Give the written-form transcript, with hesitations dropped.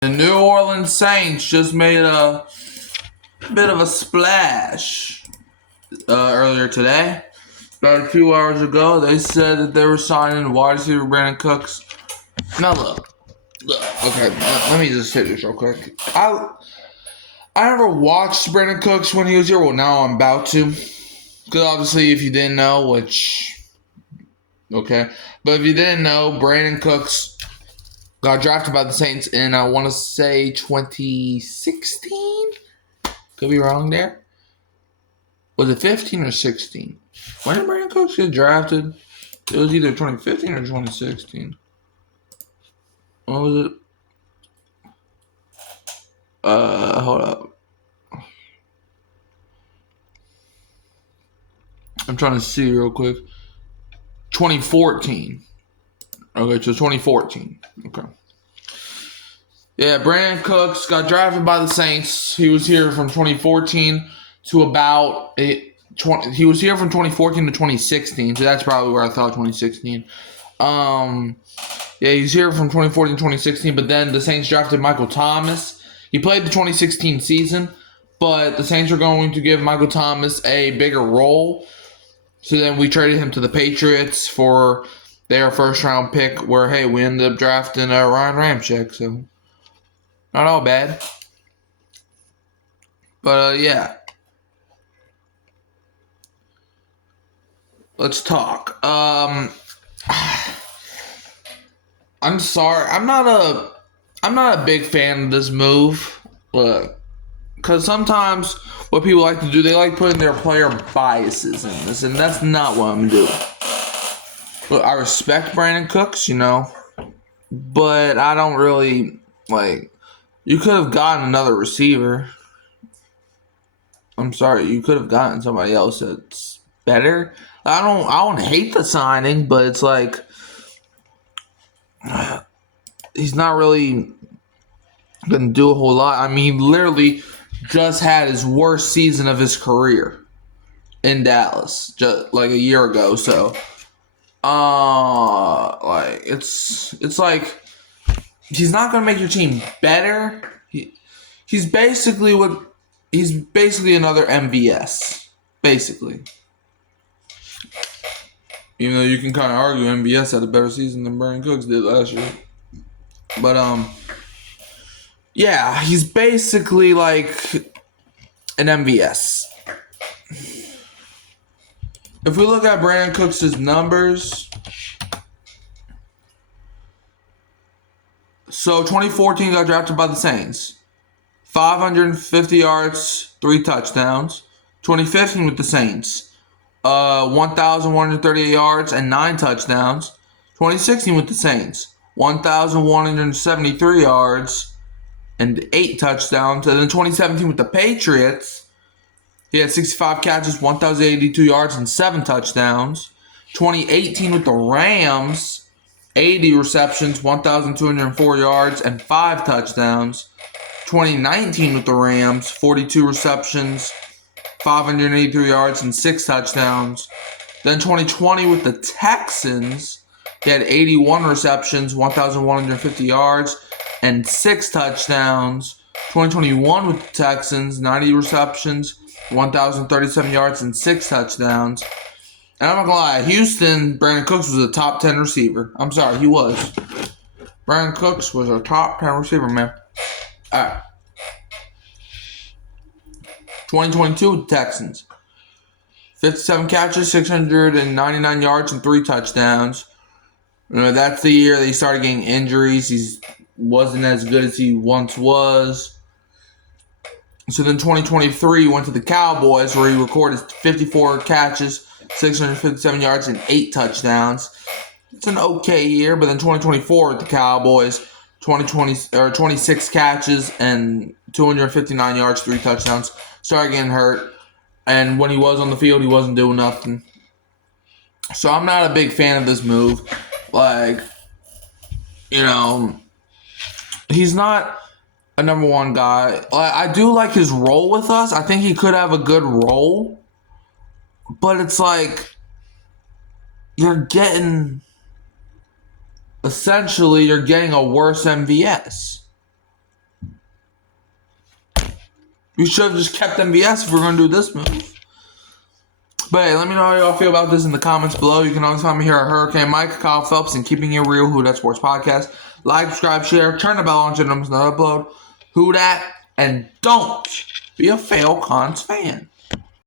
The New Orleans Saints just made a bit of a splash earlier today. About a few hours ago, they said that they were signing wide receiver Brandin Cooks. Now look, okay, let me just say this real quick. I never watched Brandin Cooks when he was here. Well, now I'm about to, because obviously, if you didn't know, but if you didn't know, Brandin Cooks got drafted by the Saints in, I want to say, 2016? Could be wrong there. Was it 15 or 16? When did Brandin Cooks get drafted? It was either 2015 or 2016. What was it? Hold up. I'm trying to see real quick. 2014. Okay, so 2014. Okay. Yeah, Brandin Cooks got drafted by the Saints. He was here from 2014 to about he was here from 2014 to 2016, so that's probably where I thought 2016. Yeah, he's here from 2014 to 2016, but then the Saints drafted Michael Thomas. He played the 2016 season, but the Saints are going to give Michael Thomas a bigger role. So then we traded him to the Patriots for their first-round pick, where, hey, we ended up drafting Ryan Ramczyk, so not all bad. But, yeah. Let's talk. I'm sorry. I'm not a big fan of this move. Because sometimes what people like to do, they like putting their player biases in this, and that's not what I'm doing. Look, I respect Brandin Cooks, but I don't really, you could have gotten another receiver. I'm sorry, you could have gotten somebody else that's better. I don't hate the signing, but it's like he's not really gonna do a whole lot. I mean, he literally just had his worst season of his career in Dallas just like a year ago. So, it's like he's not gonna make your team better. He's basically another MVS, basically. Even though you can kind of argue MVS had a better season than Brandin Cooks did last year. But, yeah, he's basically like an MVS. If we look at Brandin Cooks' numbers, so 2014 got drafted by the Saints. 550 yards, 3 touchdowns. 2015 with the Saints. 1,138 yards and 9 touchdowns. 2016 with the Saints, 1,173 yards and 8 touchdowns. And then 2017 with the Patriots, he had 65 catches, 1,082 yards and 7 touchdowns. 2018 with the Rams, 80 receptions, 1,204 yards and 5 touchdowns. 2019 with the Rams, 42 receptions, 583 yards and 6 touchdowns. Then 2020 with the Texans, he had 81 receptions, 1,150 yards, and 6 touchdowns. 2021 with the Texans, 90 receptions, 1,037 yards, and 6 touchdowns. And I'm not gonna lie, Houston, Brandin Cooks was a top 10 receiver. I'm sorry, he was. Brandin Cooks was a top 10 receiver, man. Alright. 2022 with the Texans. 57 catches, 699 yards, and 3 touchdowns. That's the year that he started getting injuries. He wasn't as good as he once was. So then 2023, he went to the Cowboys, where he recorded 54 catches, 657 yards, and 8 touchdowns. It's an okay year, but then 2024 with the Cowboys, 26 catches and 259 yards, 3 touchdowns. Started getting hurt, and when he was on the field, he wasn't doing nothing. So I'm not a big fan of this move. He's not a number one guy. I do like his role with us. I think he could have a good role, but it's like you're getting a worse MVS. We should have just kept MVS if we're going to do this move. But hey, let me know how y'all feel about this in the comments below. You can always find me here at Hurricane Mike, Kyle Phelps, and Keeping It Real, Who Dat Sports Podcast. Like, subscribe, share, turn the bell on so you don't miss another upload. Who Dat, and don't be a Falcons fan.